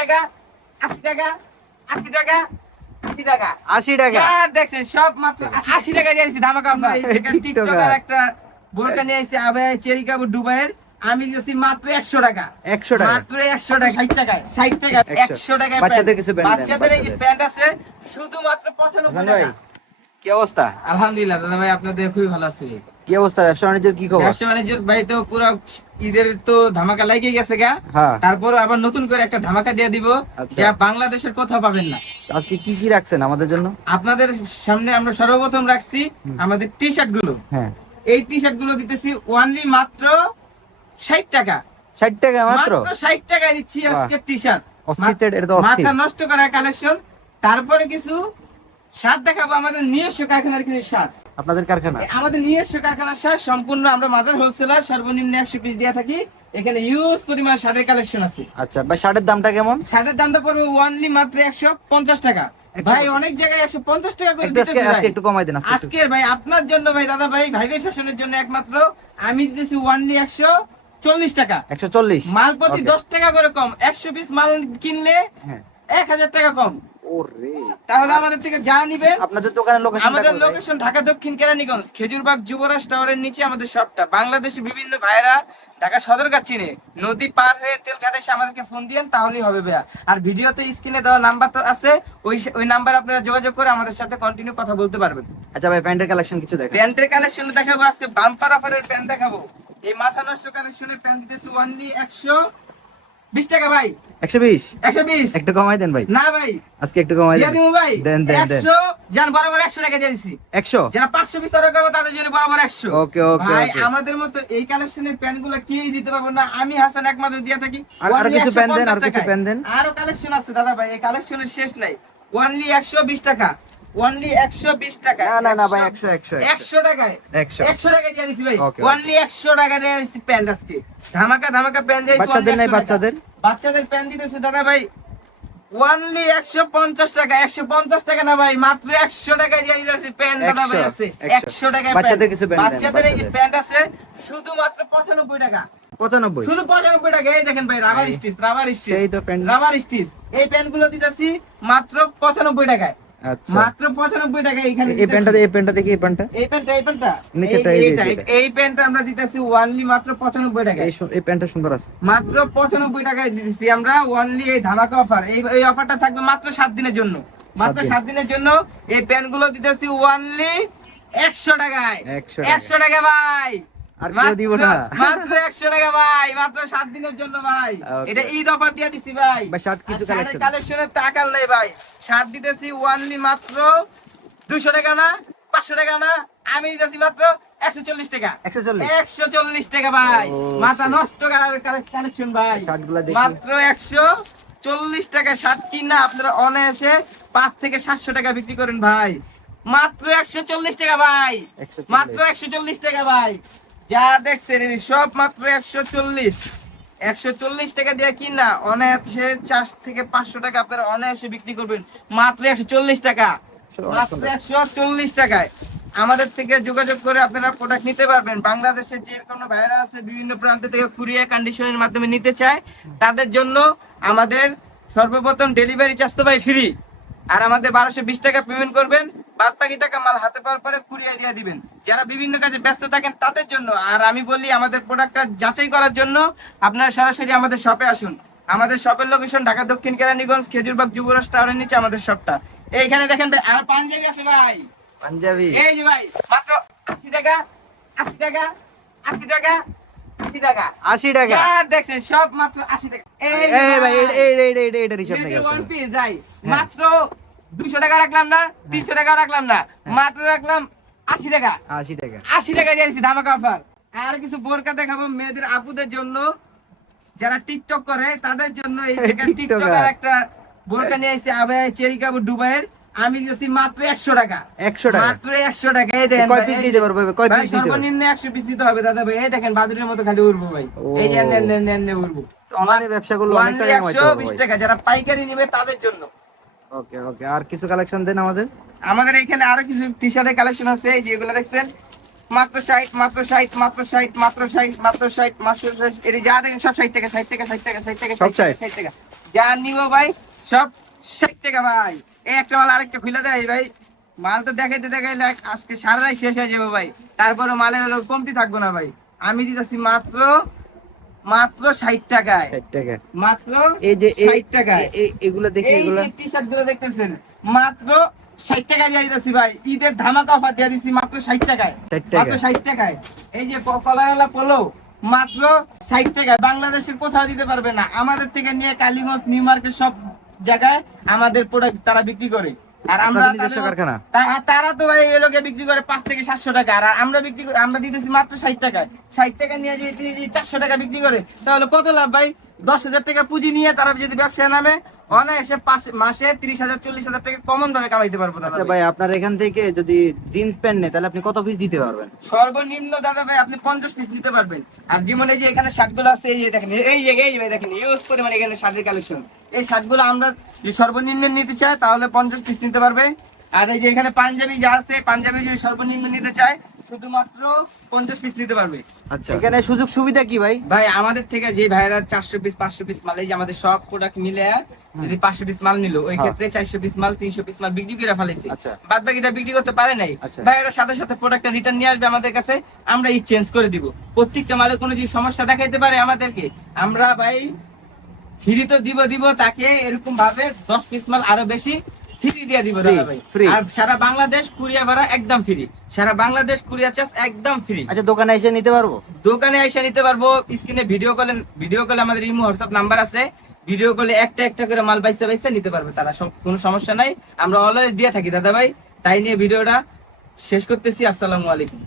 টাকা 80 টাকা 80 টাকা 80 টাকা 80 টাকা যা দেখছেন সব মাত্র 80 টাকা দিয়েছি ধামাকা ভাই। এখানে টিকটকার একটা বোরকা নিয়ে আইছে আবায়া চেরি কাপড় দুবাইয়ের, আমি দিয়েছি মাত্র 100 টাকা 100 টাকা মাত্র 100 টাকা 60 টাকায় 60 টাকা 100 টাকায় বাচ্চাদের কিছু প্যান্ট দেন, বাচ্চাদের এই প্যান্ট আছে শুধুমাত্র 95 হাসান টাকা। ভাই কি অবস্থা? আলহামদুলিল্লাহ দাদা ভাই, আপনাদের খুবই ভালো আছে। কি অবস্থা ব্যবসা বাণিজ্যের কি খবর? ব্যবসা বাণিজ্যের ভাই তো পুরো ঈদের তো ধামাকা লাগিয়ে গেছে গা। হ্যাঁ তারপর আবার নতুন করে একটা ধামাকা দিয়ে দিব, আচ্ছা। যা বাংলাদেশের কোথাও পাবেন না। আজকে কি কি রাখছেন আমাদের জন্য? আপনাদের সামনে আমরা সর্বপ্রথম রাখছি আমাদের টি শার্ট গুলো। হ্যাঁ এই টি শার্ট গুলো দিতেছি ওনলি মাত্র 60 টাকা 60 টাকা মাত্র? মাত্র 60 টাকায় দিচ্ছি আজকে টি শার্ট। অস্থির, এটা তো অস্থির। মাথা নষ্ট করা কালেকশন। তারপরে কিছু শার্ট দেখাবো, আমাদের নিজস্ব কারখানার কিছু শার্ট। আপনাদের কারখানা? আমাদের নিজস্ব কারখানার শার্ট সম্পূর্ণ আমরা মাদার হোলসেলার, সর্বনিম্ন 100 পিস দিয়ে থাকি। এখানে হিউজ পরিমাণ শার্টের কালেকশন আছে। আচ্ছা ভাই শার্টের দামটা কেমন? শার্টের দামটা পড়বে ওনলি মাত্র 150 টাকা। ভাই অনেক জায়গায় 150 টাকা করে একটু দিতেছে আজকে ভাই। একটু কমাই দেন আজকে। আজকের ভাই আপনার জন্য ভাই, দাদা ভাই, ভাই ভাই ফ্যাশনের জন্য একমাত্র আমি দিতেছি ওনলি 140 টাকা। 140 মাল প্রতি Okay. 10 টাকা করে কম। 100 পিস মাল কিনলে হ্যাঁ 1000 টাকা কম। ওরে তাহলে আমাদের থেকে যা নিবেন। আপনাদের দোকানের লোকেশন? আমাদের লোকেশন ঢাকা দক্ষিণ কেরানীগঞ্জ, খেজুরবাগ যুবরাজ টাওয়ারের নিচে আমাদের শপটা। বাংলাদেশে বিভিন্ন ভাইরা ঢাকা সদরঘাট চিনে, নদী পার হয়ে তেলঘাটে এসে আমাদেরকে ফোন দিয়েন, তাহলেই হবে ভাইয়া। আর ভিডিওতে স্ক্রিনে দেওয়া নাম্বারটা আছে, ওই নাম্বারে আপনারা যোগাযোগ করে আমাদের সাথে কন্টিনিউ কথা বলতে পারবেন। আচ্ছা ভাই প্যান্টের কালেকশন কিছু দেখেন? প্যান্টের কালেকশন দেখাবো আজকে, বাম্পার অফারের প্যান্ট দেখাবো। এই মাথা নষ্ট কালেকশনের প্যান্ট দিতেছি ওনলি 120 টাকা ভাই। 120 120 একটু কমাই দেন ভাই, না ভাই আজকে একটু কমাই দিয়ে দেন। দিবো ভাই। দেন দেন দেন 100 জান বরাবর 100 টাকা দিয়ে দিছি। 100 যারা 500 পিস অর্ডার করবে তাদের জন্য বরাবর 100। ওকে ওকে ভাই ওকে। আমাদের মতো এই কালেকশনের প্যান্টগুলো কেউই দিতে পারবে না, আমি হাসান একমাত্র দিয়ে থাকি। আর কিছু প্যান্ট দেন, আর 150 কিছু টাকায়। প্যান্ট দেন। আরো কালেকশন আছে দাদা ভাই, এই কালেকশনের শেষ নাই। ওনলি 120 টাকা, ওনলি 120 টাকা। না না না ভাই 100 100 টাকায় 100 100 টাকায় দিয়ে দিছি ভাই। Okay, ওনলি 100 টাকা দিয়ে দিছি প্যান্ট আজকে। ধামাকা ধামাকা প্যান্ট দিয়ে দিছি। বাচ্চাদের নাই? 100 টাকা। বাচ্চাদের বাচ্চাদের প্যান্ট দিতেছে দাদা ভাই ওনলি 150 টাকা। 150 টাকা না ভাই, মাত্র 100 টাকায় দিয়ে দিতেছি প্যান্ট দাদা ভাই আছে 100 টাকায়। বাচ্চাদের কিছু প্যান্ট দেন, বাচ্চাদের এই বাচ্চাদের। প্যান্ট আছে শুধুমাত্র 95 টাকা। 95 শুধু 95 টাকা। এই দেখেন ভাই রাবার স্টিচ, রাবার স্টিচ, সেই তো প্যান্ট। Rubber stitch. এই প্যান্টগুলো দিতেছি মাত্র 95 টাকায়। আচ্ছা মাত্র 95 টাকা। এখানে এই প্যান্টটা এই প্যান্টটা দেখি, এই প্যান্টটা এই প্যান্টটা নিচেরটা, এই যে এটা। এই প্যান্টটা আমরা দিতেছি ওনলি মাত্র 95 টাকা। এই প্যান্টটা সুন্দর আছে। মাত্র 95 টাকায় দিতেছি আমরা ওনলি এই ধামাকা অফার। এই অফারটা থাকবে মাত্র 7 দিনের জন্য। মাত্র 7 দিনের জন্য এই প্যান্টগুলো দিতেছি ওনলি 100 টাকায়। 100 টাকা ভাই। আর কেউ দিব না। মাত্র 100 টাকা ভাই, মাত্র 7 দিনের জন্য ভাই। Okay. এটা ঈদ অফার দিয়ে দিছি ভাই। ভাই শার্ট কিছু কালেকশন? কালেকশনের টাকা নাই ভাই। শার্ট দিতেছি ওনলি মাত্র 200 টাকা না, 500 টাকা না, আমি দিতেছি মাত্র 140 টাকা। 140 140 টাকা ভাই। Oh, মাথা shit. নষ্ট কালেকশন ভাই। শার্টগুলো দেখি। মাত্র 140 টাকা শার্ট কিনা আপনারা অনায়াসে 5 থেকে 700 টাকা বিক্রি করেন ভাই। মাত্র 140 টাকা ভাই। 140 মাত্র 140 টাকা ভাই। যা দেখছেন এই সব মাত্র 140 টাকা দিয়ে কিনা অনায়াসে 4 থেকে 500 টাকা আপনারা অনায়াসে বিক্রি করবেন। মাত্র 140 টাকা। মাত্র 140 টাকায় আমাদের থেকে যোগাযোগ করে আপনারা প্রোডাক্ট নিতে পারবেন। বাংলাদেশের যে কোনো ভাইরা আছে বিভিন্ন প্রান্ত থেকে কুরিয়ার কন্ডিশনের মাধ্যমে নিতে চায়, তাদের জন্য আমাদের সর্বপ্রথম ডেলিভারি চার্জ তো ভাই ফ্রি। আর আমাদের 1220 টাকা পেমেন্ট করবেন, বাদ বাকি টাকা মাল হাতে পাওয়ার পরে কুরিয়ার দিয়ে দিবেন। যারা বিভিন্ন কাজে ব্যস্ত থাকেন তাদের জন্য। আর আমি বলি আমাদের প্রোডাক্টটা যাচাই করার জন্য আপনারা সরাসরি আমাদের শপে আসুন। আমাদের শপের লোকেশন ঢাকা দক্ষিণ কেরানীগঞ্জ, খেজুরবাগ যুবরাজ টাওয়ারের নিচে আমাদের শপটা। এইখানে দেখেন ভাই আর পাঞ্জাবি আছে ভাই। পাঞ্জাবি এই যে ভাই মাত্র 80 টাকা 80 টাকা 80 টাকা 80 টাকা 80 টাকা। যা দেখছেন সব মাত্র 80 টাকা। এই ভাই এটা রিসার্চ নাকি? ওয়ান পিস যাই মাত্র 200 টাকা রাখলাম না, 300 টাকা রাখলাম না, মাত্র রাখলাম 80 টাকা। 80 টাকা 80 টাকা দিয়েছি ধামাকা অফার। আর কিছু বোরকা দেখাবো মেয়েদের আপুদের জন্য, যারা টিকটক করে তাদের জন্য। এই দেখেন টিকটকার একটা বোরকা নিয়ে এসেছে আবায়া চেরি কাপড় দুবাইয়ের, আমি দিয়েছি মাত্র 100 টাকা। 100 টাকা মাত্র 100 টাকা। এই দেখেন কয় পিস দিতে পারবে? কয় ভাই পিস দিতে পারবে? সর্বনিম্ন 100 পিস দিতে হবে দাদা ভাই। এই দেখেন বাদুরের মতো খালি উড়বো ভাই। এই যে নেন উড়বো। অনলাইনে ব্যবসাগুলো অনেক টাকা কামাইতে পারবে 120 টাকা। যারা পাইকারি নিবে তাদের জন্য। ওকে ওকে আর কিছু কালেকশন দেন আমাদের। আমাদের এখানে আরো কিছু টি শার্টের কালেকশন আছে, এই যেগুলো দেখছেন মাত্র 60 মাত্র 60 মাত্র 60 মাত্র 60 মাত্র 60 মাত্র 60। এর যা দেখেন সব 60 টাকা 60 টাকা 60 টাকা 60 টাকা সব 60 টাকা 60 টাকা। যা নিব ভাই সব 60 টাকা ভাই। এই একটা মাল আরেকটা খুলে দেয় ভাই, মাল তো দেখাইতে দেখাইলে আজকে সারাই শেষ হয়ে যাবে ভাই, তারপরে মালের হলো কমতি থাকবো না ভাই। আমি দিতেছি মাত্র মাত্র 60 টাকায়, 60 টাকা। মাত্র এই যে 60 টাকায়। এগুলো দেখি, এই এগুলো যে টি-শার্ট গুলো দেখতেছেন মাত্র 60 টাকা দিয়ে দিতেছি ভাই, ঈদের ধামাকা অফার দিয়ে দিছি মাত্র 60 টাকায়, 60 টাকা। মাত্র 60 টাকায়। এই যে কলারওয়ালা পোলো মাত্র 60 টাকায়, বাংলাদেশের কোথাও দিতে পারবে না। আমাদের থেকে নিয়ে কালীগঞ্জ, নিউ মার্কেট সব জায়গায় আমাদের প্রোডাক্ট তারা বিক্রি করে। আর আমরা আপনাদের নিজস্ব কারখানা? তারা তো ভাই এই লোকে বিক্রি করে 5 থেকে 700 টাকা, আর আমরা দিতেছি মাত্র 60 টাকায়। 60 টাকা নিয়ে যদি 400 টাকা বিক্রি করে তাহলে কত লাভ ভাই? 10,000 টাকা পুঁজি নিয়ে তারা যদি ব্যবসা নামে অনায়াসে মাসে 30,000 40,000 টাকা কমন ভাবে কামাইতে পারবো দাদা আচ্ছা ভাই। ভাই, আপনার এখান থেকে যদি জিন্স প্যান্ট নেয় তাহলে আপনি কত পিস দিতে পারবেন? সর্বনিম্ন দাদা ভাই আপনি 50 পিস নিতে পারবেন। আর যেমন এই যে এখানে শার্টগুলো আছে, এই যে দেখেন, এই জায়গায় ভাই দেখেন ইউজ পরিমাণ এখানে শার্টের কালেকশন। এই শার্টগুলো আমরা যদি সর্বনিম্ন নিতে চাই তাহলে 50 পিস নিতে পারবে। আর এই যে এখানে পাঞ্জাবি যা আছে, পাঞ্জাবি যদি সর্বনিম্ন নিতে চায় শুধুমাত্র 50 পিস নিতে পারবে। আচ্ছা, এখানে সুযোগ সুবিধা কি ভাই? ভাই আমাদের থেকে যে ভাইরা 400 পিস 500 পিস মাল, এই যে আমাদের সব প্রোডাক্ট মিলে যদি 500 পিস মাল নিল, ওই ক্ষেত্রে 400 পিস মাল 300 পিস মাল বিক্রি করে ফেলেছি। আচ্ছা। বাদ বাকিটা বিক্রি করতে পারে নাই, আচ্ছা। ভাইরা সাথে সাথে প্রোডাক্টটা রিটার্ন নিয়ে আসবে আমাদের কাছে, আমরা এই চেঞ্জ করে দিব। প্রত্যেকটা মালের কোনো যদি সমস্যা দেখাইতে পারে আমাদেরকে, আমরা ভাই ফ্রি তো দিব তাকে এরকম ভাবে 10 পিস মাল আরো বেশি ফ্রি দিয়ে দিব দাদা ভাই। free। আর সারা বাংলাদেশ কুরিয়ার ভাড়া একদম ফ্রি, সারা বাংলাদেশ কুরিয়ার চার্জ একদম ফ্রি। আচ্ছা, দোকানে এসে নিতে পারবো? দোকানে এসে নিতে পারবো। স্ক্রিনে ভিডিও কলে আমাদের ইমো হোয়াটসঅ্যাপ নাম্বার আছে, ভিডিও কলে একটা করে মাল বাইসা নিতে পারবে তারা, সব কোনো সমস্যা নাই। আমরা অলওয়েজ দিয়ে থাকি দাদা ভাই। তাই নিয়ে ভিডিওটা শেষ করতেছি। আসসালামু আলাইকুম।